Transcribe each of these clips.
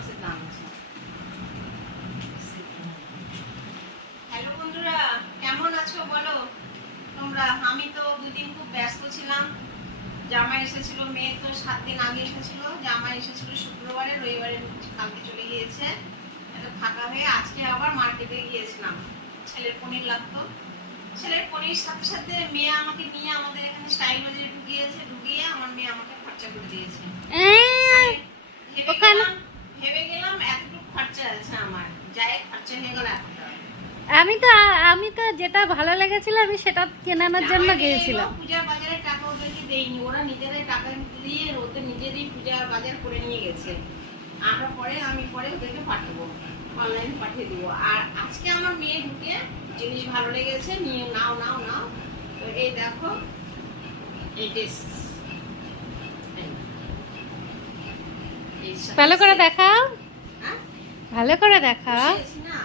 মাছের দাম আছে। হ্যালো বন্ধুরা, কেমন আছো বলো তোমরা? আমি তো দুদিন খুব ব্যস্ত ছিলাম। জামাই এসেছিল, মেয়ে তো 7 দিন আগে এসেছিল। জামাই এসেছিল শুক্রবারে, রবিবারে কালকে চলে গিয়েছে। এত ফাঁকা হয়ে আজকে আবার মার্কেটে গিয়েছিলাম। ছেলের পনির লাগতো। ছেলের পনির সাথে সাথে মেয়ে আমাকে নিয়ে আমাদের এখানে স্টাইল বাজারে ঢুকিয়ে আমার মেয়ে আমাকে খরচা করে দিয়েছে। ভেবে গেলাম এতটুকু খরচা আছে আমার, যাই খরচা হয়ে গেল 1 টাকা। আমি তো যেটা ভালো লেগেছিল আমি সেটা কেনানোর জন্য গিয়েছিলাম। পূজার বাজারে টাকা ওদেরকে দেইনি, ওরা নিজেরাই টাকা দিয়ে ওদের নিজেরই পূজার বাজার করে নিয়ে গেছে। আমি পরে ওদেরকে পাঠাবো, অনলাইনে পাঠিয়ে দিব। আর আজকে আমার মেয়ে ঢুকে জিনিস ভালো লেগেছে, নিয়ে নাও। তো এই দেখো, এই ড্রেস ভালো করে দেখাও, হ্যাঁ ভালো করে দেখাও। না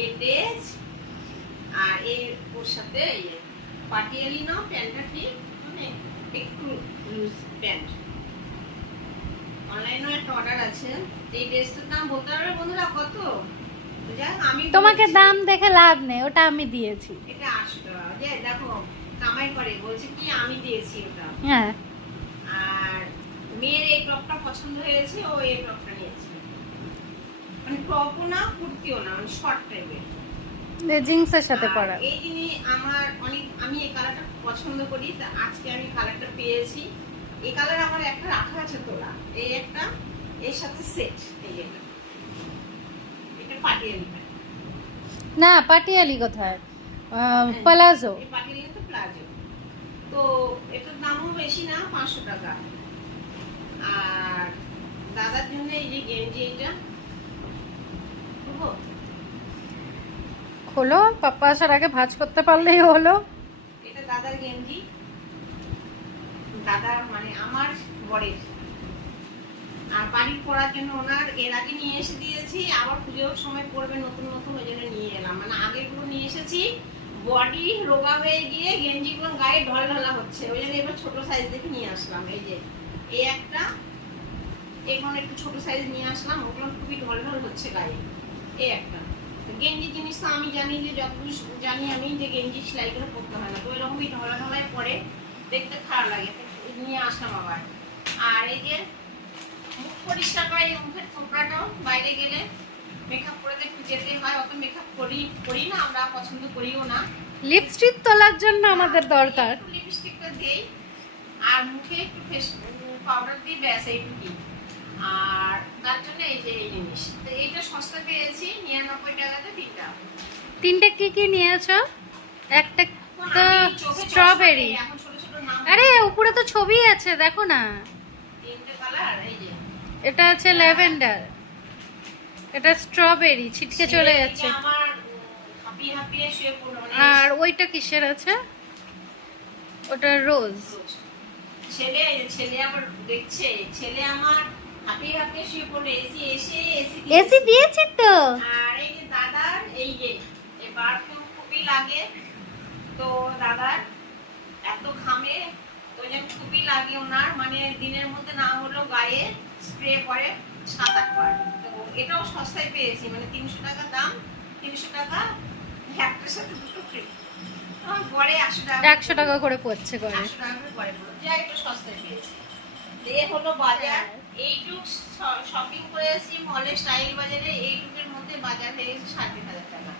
এই ড্রেস আর এর ওর সাথে পাটিয়ালি না প্যান্টটা ঠিক মানে একটু লুজ প্যান্ট। অনলাইনে একটা অর্ডার আছে। এই ড্রেসটার দাম বলতে পারবে বন্ধুরা কত? আমি তোমাকে দাম দেখে লাভ নেই, ওটা আমি দিয়েছি। এটা 800 টাকা। দেখো কামাই করে বলছে কি আমি দিয়েছি ওটা। হ্যাঁ, আর মেয়ের এই টপটা পছন্দ হয়েছে, ও এই টপটা নিয়েছে। মানে টপও না কুর্তিও না, মানে শর্ট টাইপের জিন্সের সাথে পরা। এই জিনিস আমি এই কালারটা পছন্দ করি। তা আজকে আমি কালারটা পেয়েছি। এই কালার আমার একটা রাখা আছে তোলা, এই একটা এর সাথে সেট। এই এটা পাটিয়ালি না, পাটিয়ালি কোথায়? প্লাজো। এই পাটিয়ালি তো প্লাজো। তো এটার দামও বেশি না, 500 টাকা। আর দাদার জন্য এই যে গেঞ্জি, এটা খোলো, পাপ্পা আসার আগে ভাঁজ করতে পারলেই হলো। এটা দাদার গেঞ্জি, দাদার মানে আমার বরের। আর বাড়ির পরার জন্য ওনার এর আগে নিয়ে এসে দিয়েছি, আবার পুজোর সময় পরবে নতুন ওই জন্য নিয়ে এলাম। মানে আগেরগুলো নিয়ে এসেছি, বডি রোগা হয়ে গিয়ে গেঞ্জিগুলো গায়ে ঢলঢলা হচ্ছে, ওই জন্য এবার ছোট সাইজ দেখে নিয়ে আসলাম। এই যে এই একটা, এগুলো একটু ছোট সাইজ নিয়ে আসলাম, ওগুলো খুবই ঢলঢল হচ্ছে গায়ে। এই একটা গেঞ্জি জিনিস তো আমি জানি, যে যতটুকু জানি আমি, যে গেঞ্জি সেলাইগুলো করতে হয় না, তো এরকমই ঢলাঢলায় পরে দেখতে খারাপ লাগে, নিয়ে আসলাম আবার। আর এই যে মুখ পরিষ্কার করে, এই মুখের থোপড়াটাও বাইরে গেলে মেকআপ করে একটু যেতে হয়, অত মেকআপ করি না আমরা, পছন্দ করিও না। লিপস্টিক তোলার জন্য আমাদের দরকার। লিপস্টিকটা দিই আর মুখে একটু ফেস পাউডার দিই, ব্যাস এইটুকুই। আর তার জন্য এই যে এই জিনিস, তো এইটা সস্তা পেয়েছি 99 টাকাতে তিনটে কি নিয়েছো? একটা তো স্ট্রবেরি। আরে উপরে তো ছবি আছে, দেখো না। তিনটে কালার, এই যে এটা আছে ল্যাভেন্ডার, এটা স্ট্রবেরি, ছিটকে চলে যাচ্ছে। আমার হাঁপিয়ে শুয়ে পড়লো। আর ওইটা কিসের আছে? ওটা রোজ। ছেলে আবার দেখছে, ছেলে আমার হাঁপিয়ে শুয়ে পড়লো। এসি দিয়েছি তো। আর এই যে দাদার এই যে পারফিউম খুবই লাগে, তো দাদার এত ঘামে, তো খুবই লাগে ওনার, মানে দিনের মধ্যে না হলেও গায়ে স্প্রে করে 7-8 বার। তো এটাও সস্তায় পেয়েছি, মানে 300 টাকা দাম, 300 টাকা একটার সাথে দুটো ফ্রি। আমার গড়ে 100 টাকা করে পড়ছে করে। 100 টাকা করে গড়ে পড়লো, যা একটু সস্তায় পেয়েছি। এ হলো বাজার। এইটুক শপিং করেছি মলে স্টাইল বাজারে, এইটুকের মধ্যে বাজার হয়ে গেছে 3,500 টাকা।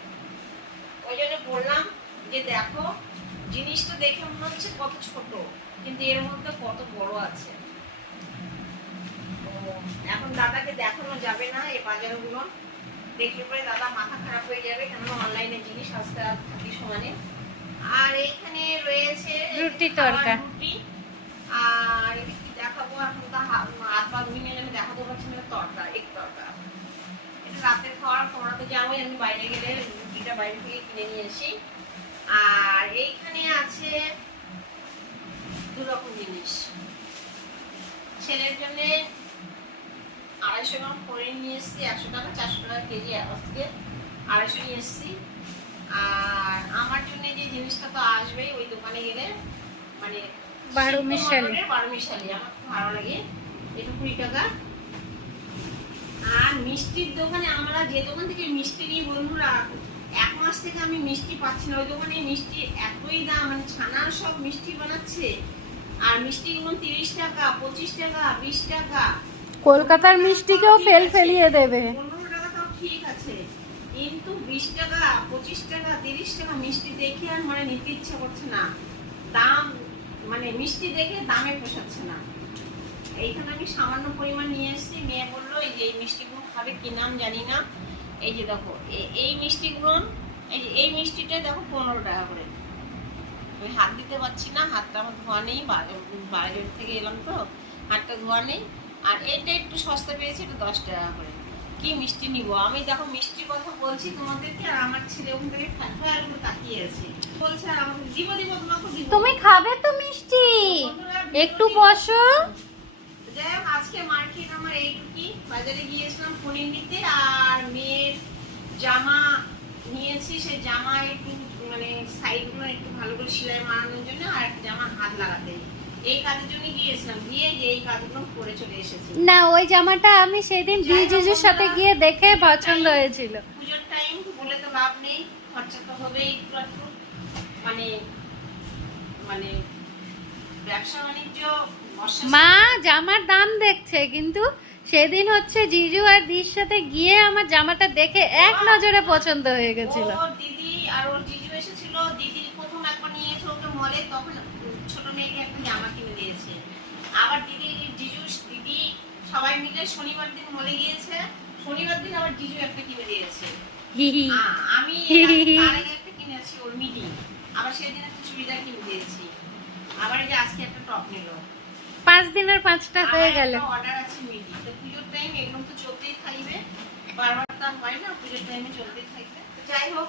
ওই জন্য বললাম যে দেখো, জিনিস তো দেখে মনে হচ্ছে কত ছোট, কিন্তু এর মধ্যে কত বড় আছে। এখন দাদাকে দেখানো যাবে না এই বাজারগুলো, দেখলে পরে দাদা মাথা খারাপ হয়ে যাবে, কেন অনলাইনে জিনিস আসতে থাকি সমানে। আর এখানে রয়েছে রুটি তরকা। রুটি। আর এটা কি দেখাবো, এখন তো হাত পা ধুয়ে নিয়ে আমি দেখাতে পারছি না। তরকা, এক তরকা, এটা রাতের খাওয়ার। তোমরা তো জানোই আমি বাইরে গেলে রুটিটা বাইরে থেকে কিনে নিয়ে আসি। আর এইখানে আছে 2 রকম জিনিস। ছেলের জন্য 250 গ্রাম পনির নিয়ে এসেছি, 100 টাকা, 400 টাকা কেজি, আজকে 250 নিয়ে এসেছি। আর আমার জন্য যে জিনিসটা তো আসবেই ওই দোকানে গেলে, মানে 12 মিশালি আমার খুব ভালো লাগে। এটা 20 টাকা। আর মিষ্টির দোকানে আমরা যে দোকান থেকে মিষ্টি নিই বন্ধুরা, 1 মাস থেকে আমি মিষ্টি পাচ্ছি না। ওই দোকানে মিষ্টি এতই দাম, মানে ছানার সব মিষ্টি বানাচ্ছে, আর মিষ্টিগুলো 30 টাকা, 25 টাকা, 20 টাকা। কলকাতার মিষ্টিকেও ফেলিয়ে দেবে। 15 টাকা তাও ঠিক আছে, কিন্তু 20 টাকা, 25 টাকা, 30 টাকা মিষ্টি দেখে আর মানে নিতে ইচ্ছা করছে না। দাম মানে মিষ্টি দেখে দামে পোষাচ্ছে না। এইখানে আমি সামান্য পরিমাণ নিয়ে এসেছি। মেয়ে বললো এই যে এই মিষ্টিগুলো খাবে, কি নাম জানি না। এই যে দেখো এই মিষ্টিগুলো, এই মিষ্টিটা দেখো 15 টাকা করে। আমি হাত দিতে পারছি না, হাতটা আমার ধোয়া নেই, বাইরের থেকে এলাম তো, হাতটা ধোয়া নেই। আর এটা একটু সস্তা পেয়েছি, এটা 10 টাকা করে। কি মিষ্টি নিব আমি, দেখো মিষ্টির কথা বলছি তোমাদেরকে, আর আমার ছেলে ওখান থেকে ফ্যাল করে তাকিয়ে আছে, বলছে আর আমাকে দিব তোমাকে দিব। তুমি খাবে তো মিষ্টি, একটু বসো। যাই হোক, আজকে মার্কেট আমার এইটুকুই। বাজারে গিয়েছিলাম পনির নিতে, আর মেয়ের জামা নিয়েছি। সেই জামা একটু মানে সাইডগুলো একটু ভালো করে সেলাই মারানোর জন্য, আর একটা জামা হাত লাগাতে, এই কাজের জন্য গিয়েছিলাম। গিয়ে যে এই কাজগুলো করে চলে এসেছি। না, ওই জামাটা আমি সেদিন জিজুর সাথে গিয়ে দেখে পছন্দ হয়েছিল। পুজোর টাইম বলে তো লাভ নেই, খরচা তো হবেই একটু একটু। মানে মানে ব্যবসা বাণিজ্য মা জামার দাম দেখছে, কিন্তু সেদিন হচ্ছে জিজু আর দির সাথে গিয়ে আমার জামাটা দেখে এক নজরে পছন্দ হয়ে গেছিল। ওর দিদি আর ওর জিজু এসেছিল। দিদি প্রথম একবার নিয়েছে ওকে মলে, তখন ছোট মেয়েকে একটা জামা কিনে দিয়েছে। আবার দিদি দিদি সবাই মিলে শনিবার দিন মলে গিয়েছে, শনিবার দিন আবার জিজু একটা কিনে দিয়েছে। আমি তার আগে একটা কিনেছি ওর মিডি, আবার সেদিন একটা চুড়িদার কিনে দিয়েছি। আবার এই যে আজকে একটা টপ নিল। 5 দিনের 5টা হয়ে গেল। অর্ডার আছে মিডি। তো পুজোর টাইম এগুলো তো চলতেই থাকবে, বারবার তো হয় না, পুজোর টাইমে চলতেই থাকবে। যাই হোক,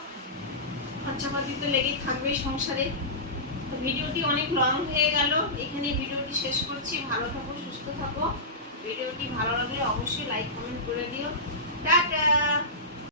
খরচাপাতি তো লেগেই থাকবে সংসারে। তো ভিডিওটি অনেক লং হয়ে গেল, এখানে ভিডিওটি শেষ করছি। ভালো থাকো, সুস্থ থাকো। ভিডিওটি ভালো লাগলে অবশ্যই লাইক কমেন্ট করে দিও। টাটা।